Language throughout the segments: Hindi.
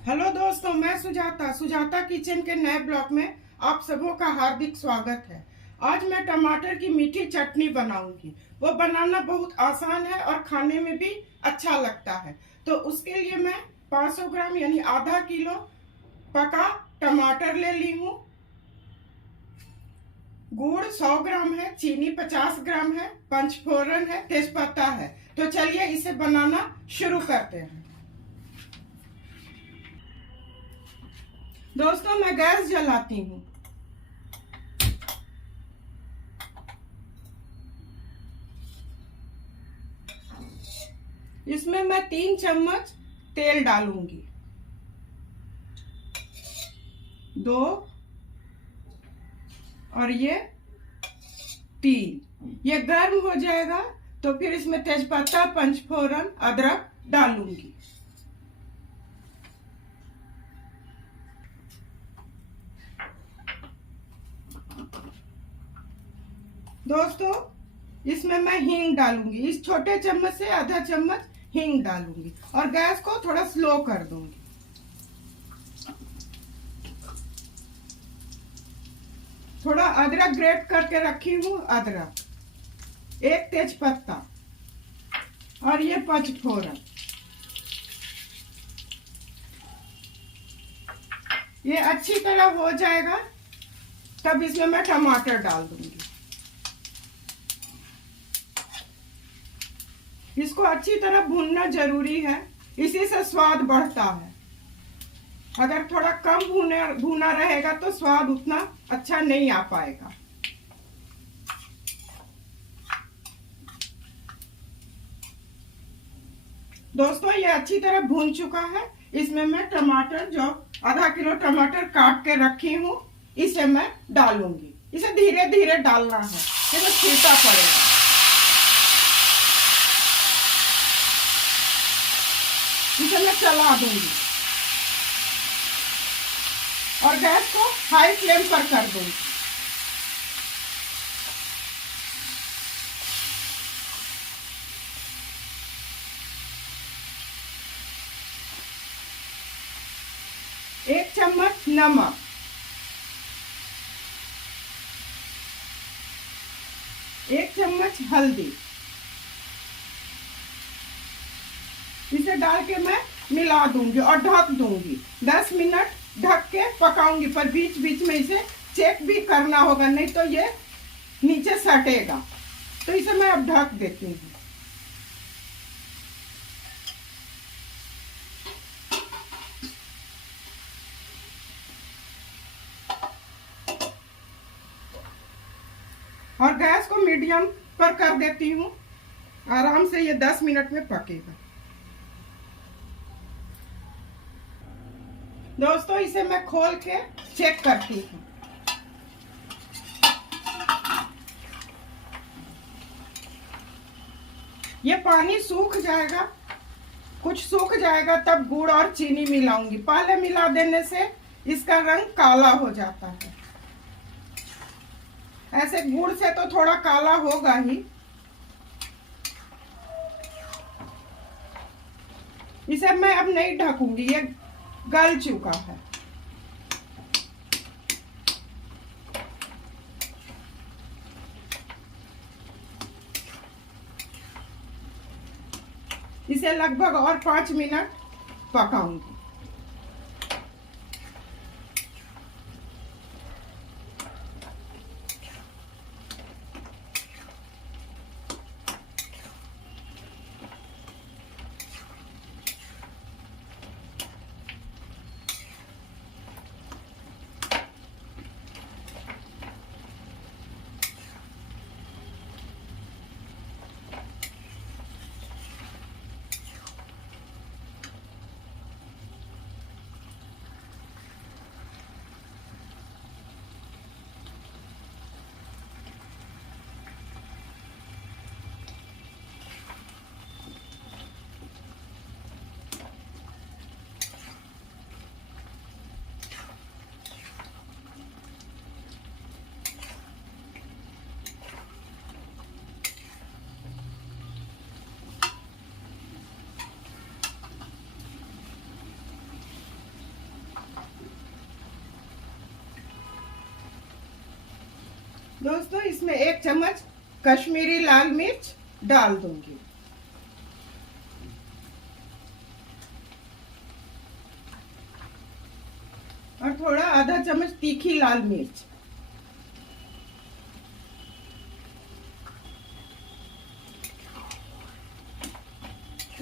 हेलो दोस्तों, मैं सुजाता किचन के नए ब्लॉग में आप सबों का हार्दिक स्वागत है। आज मैं टमाटर की मीठी चटनी बनाऊंगी। वो बनाना बहुत आसान है और खाने में भी अच्छा लगता है। तो उसके लिए मैं 500 ग्राम यानी आधा किलो पका टमाटर ले ली हूँ। गुड़ 100 ग्राम है, चीनी 50 ग्राम है, पंचफोरन है, तेजपत्ता है। तो चलिए इसे बनाना शुरू करते हैं। दोस्तों, मैं गैस जलाती हूँ। इसमें मैं 3 चम्मच तेल डालूंगी। 2 और ये 3। ये गर्म हो जाएगा तो फिर इसमें तेजपत्ता, पंचफोरन, अदरक डालूंगी। दोस्तों, इसमें मैं हींग डालूंगी। इस छोटे चम्मच से आधा चम्मच हींग डालूंगी और गैस को थोड़ा स्लो कर दूंगी। थोड़ा अदरक ग्रेट करके रखी हूँ, अदरक, 1 तेजपत्ता और ये पंचफोरन। ये अच्छी तरह हो जाएगा तब इसमें मैं टमाटर डाल दूंगी। इसको अच्छी तरह भूनना जरूरी है, इसी से स्वाद बढ़ता है। अगर थोड़ा कम भुना रहेगा तो स्वाद उतना अच्छा नहीं आ पाएगा। दोस्तों, ये अच्छी तरह भून चुका है। इसमें मैं टमाटर, जो आधा किलो टमाटर काट के रखी हूँ, इसे मैं डालूंगी। इसे धीरे धीरे डालना है, इसे छीलना पड़ेगा। इसे मैं चला दूंगी और गैस को हाई फ्लेम पर कर दूंगी। एक चम्मच नमक, 1 चम्मच हल्दी, इसे डाल के मैं मिला दूंगी और ढक दूंगी। 10 मिनट ढक के पकाऊंगी, पर बीच बीच में इसे चेक भी करना होगा, नहीं तो ये नीचे सटेगा। तो इसे मैं अब ढक देती हूँ। और गैस को मीडियम पर कर देती हूँ। आराम से ये 10 मिनट में पकेगा। दोस्तों, इसे मैं खोल के चेक करती हूँ। ये पानी सूख जाएगा, कुछ सूख जाएगा, तब गुड़ और चीनी मिलाऊंगी। पहले मिला देने से इसका रंग काला हो जाता है। ऐसे गुड़ से तो थोड़ा काला होगा ही। इसे मैं अब नहीं ढकूंगी, ये गल चुका है। इसे लगभग और 5 मिनट पकाऊंगी। दोस्तों इसमें 1 चम्मच कश्मीरी लाल मिर्च डाल दूंगी और थोड़ा आधा चम्मच तीखी लाल मिर्च।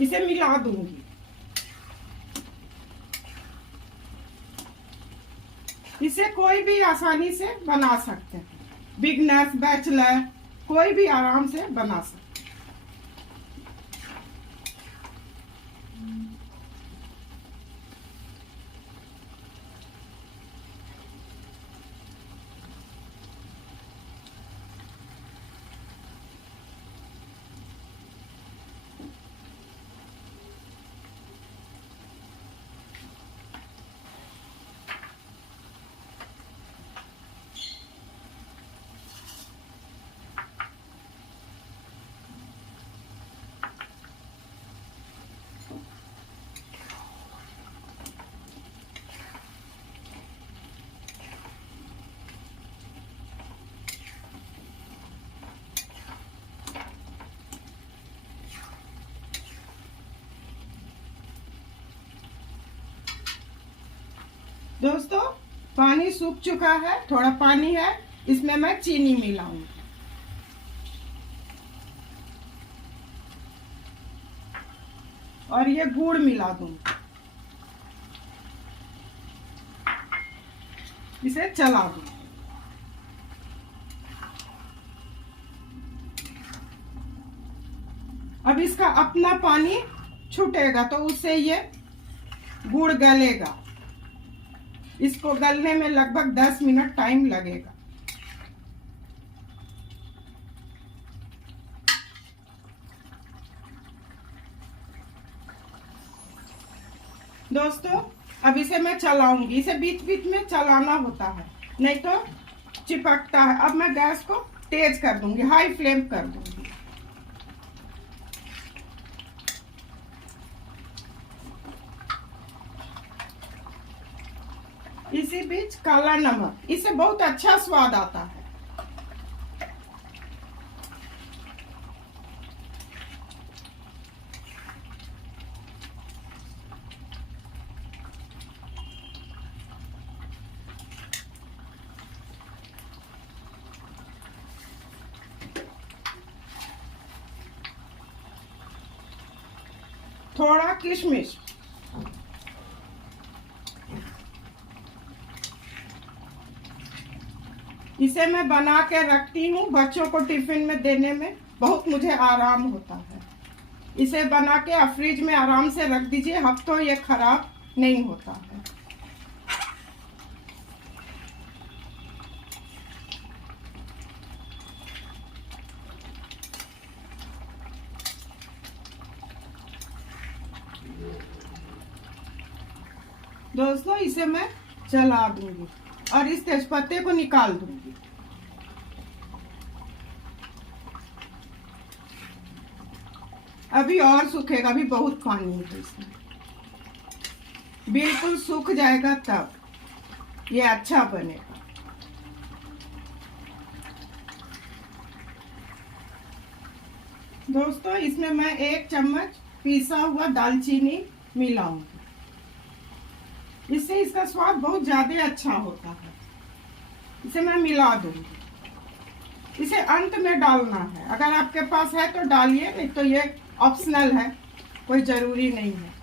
इसे मिला दूंगी। इसे कोई भी आसानी से बना सकते हैं, बिगनर्स, बैचलर, कोई भी आराम से बना सकते हैं। दोस्तों पानी सूख चुका है, थोड़ा पानी है, इसमें मैं चीनी मिलाऊंगी। और ये गुड़ मिला दूंगी। इसे चला दूंगी। अब इसका अपना पानी छूटेगा तो उससे ये गुड़ गलेगा। इसको गलने में लगभग 10 मिनट टाइम लगेगा। दोस्तों अब इसे मैं चलाऊंगी। इसे बीच बीच में चलाना होता है, नहीं तो चिपकता है। अब मैं गैस को तेज कर दूंगी, हाई फ्लेम कर दूंगी। इसी बीच काला नमक, इससे बहुत अच्छा स्वाद आता है। थोड़ा किशमिश, इसे मैं बना के रखती हूँ बच्चों को टिफिन में देने में बहुत मुझे आराम होता है। इसे बना के फ्रिज में आराम से रख दीजिए, हफ्तों ये खराब नहीं होता है। दोस्तों इसे मैं चला दूंगी और इस तेजपत्ते को निकाल दूंगी। अभी और सूखेगा, अभी बहुत पानी है इसमें। बिल्कुल सूख जाएगा तब ये अच्छा बनेगा। दोस्तों इसमें मैं 1 चम्मच पिसा हुआ दालचीनी मिलाऊंगी। इससे इसका स्वाद बहुत ज्यादा अच्छा होता है। इसे मैं मिला दूंगी। इसे अंत में डालना है, अगर आपके पास है तो डालिए, नहीं तो ये ऑप्शनल है, कोई जरूरी नहीं है।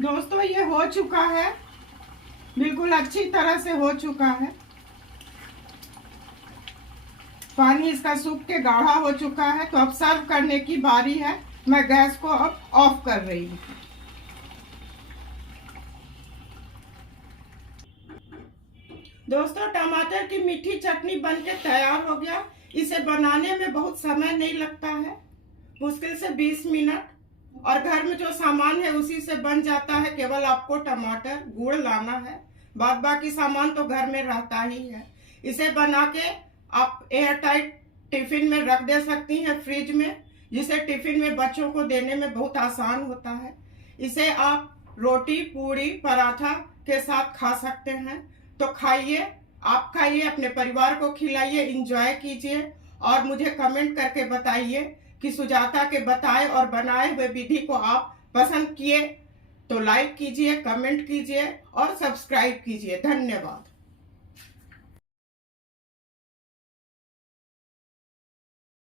दोस्तों ये हो चुका है, बिल्कुल अच्छी तरह से हो चुका है। पानी इसका सूख के गाढ़ा हो चुका है, तो अब सर्व करने की बारी है। मैं गैस को अब ऑफ कर रही हूँ। दोस्तों टमाटर की मीठी चटनी बनके तैयार हो गया। इसे बनाने में बहुत समय नहीं लगता है मुश्किल से 20 मिनट, और घर में जो सामान है उसी से बन जाता है। केवल आपको टमाटर, गुड़ लाना है, बाद बाकी सामान तो घर में रहता ही है। इसे बना के आप एयर टाइट टिफिन में रख दे सकती हैं, फ्रिज में, जिसे टिफिन में बच्चों को देने में बहुत आसान होता है। इसे आप रोटी, पूड़ी, पराठा के साथ खा सकते हैं। तो खाइए, आप खाइए, अपने परिवार को खिलाइए, इंजॉय कीजिए, और मुझे कमेंट करके बताइए कि सुजाता के बताए और बनाए हुए विधि को आप पसंद किए तो लाइक कीजिए, कमेंट कीजिए और सब्सक्राइब कीजिए। धन्यवाद।